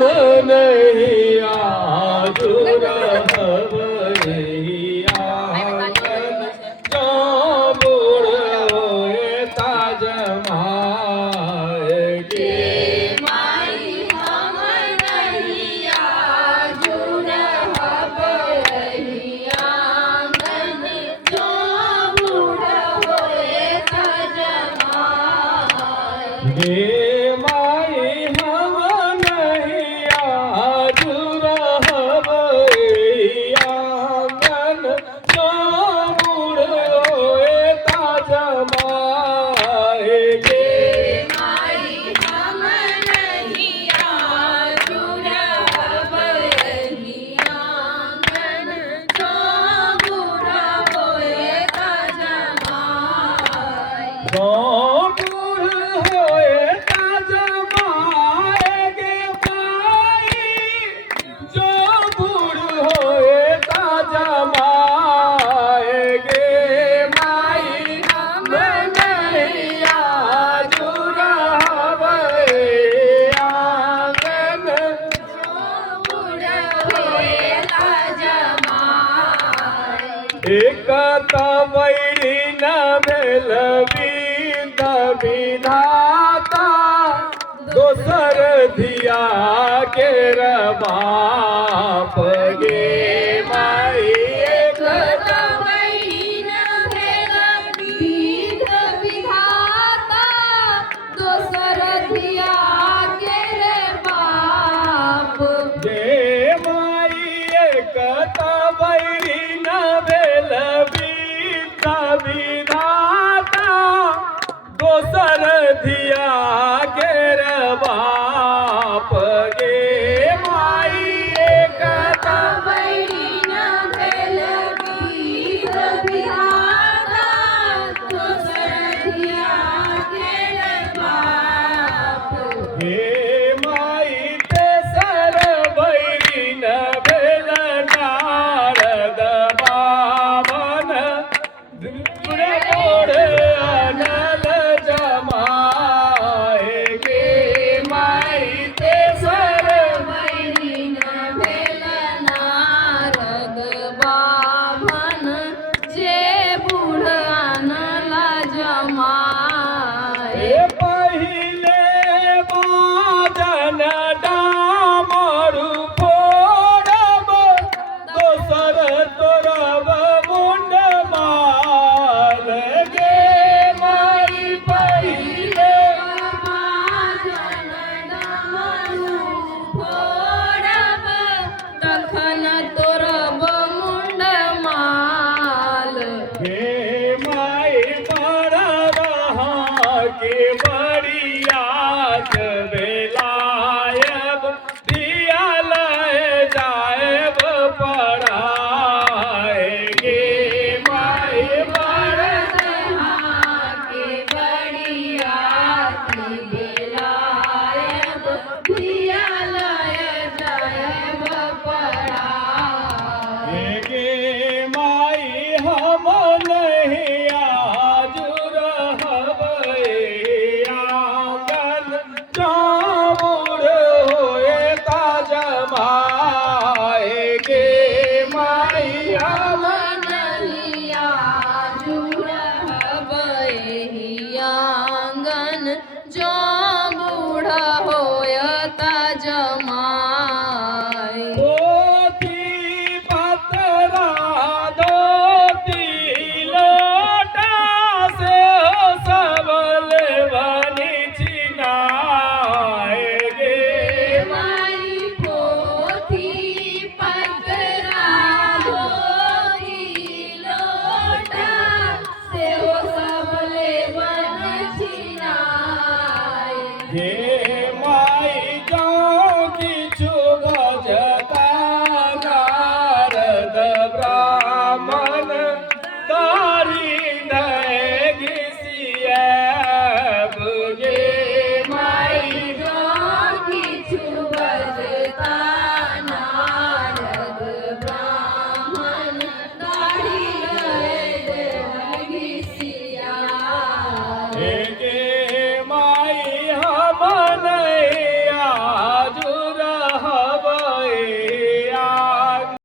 नहीं आजुर हवैया जो बूढ़ होए ताज माएगी एक तवैरी न भेलबीन विधाता दोसर धिया के बाप गे माई एक तवैरी न भेलबीन विधाता दोसर धिया के बाप गे माई एक तवैरी न विधाता दोसर धिया के बाप गे माई एक तवैरी न भेलबीन विधाता दोसर धिया के बाप हे माई तेसर बैरी न भेल नारद बामन अनल जमाए गे माई तेसर बैरी न भेल नारद बाभन जे बूढ़ अनला जमाए पहिले बाजन डामरू फोड़ब दोसर तोड़ब मुंड माल गे माई पहिले बाजन डमरू फोड़ब तखन तोड़ब मुंड माल गे माई बड़ा के बड़ियात बेलायब दिया लय जायब पढ़ाए गे माई बड़ा के बड़िया बेलायब धिया लय जायब पढ़ाए गे माई हम नहीं आजुर हवैया चाबुर होए ताज माए गे माई हम आंगन जो बूढ़ा होयता जमा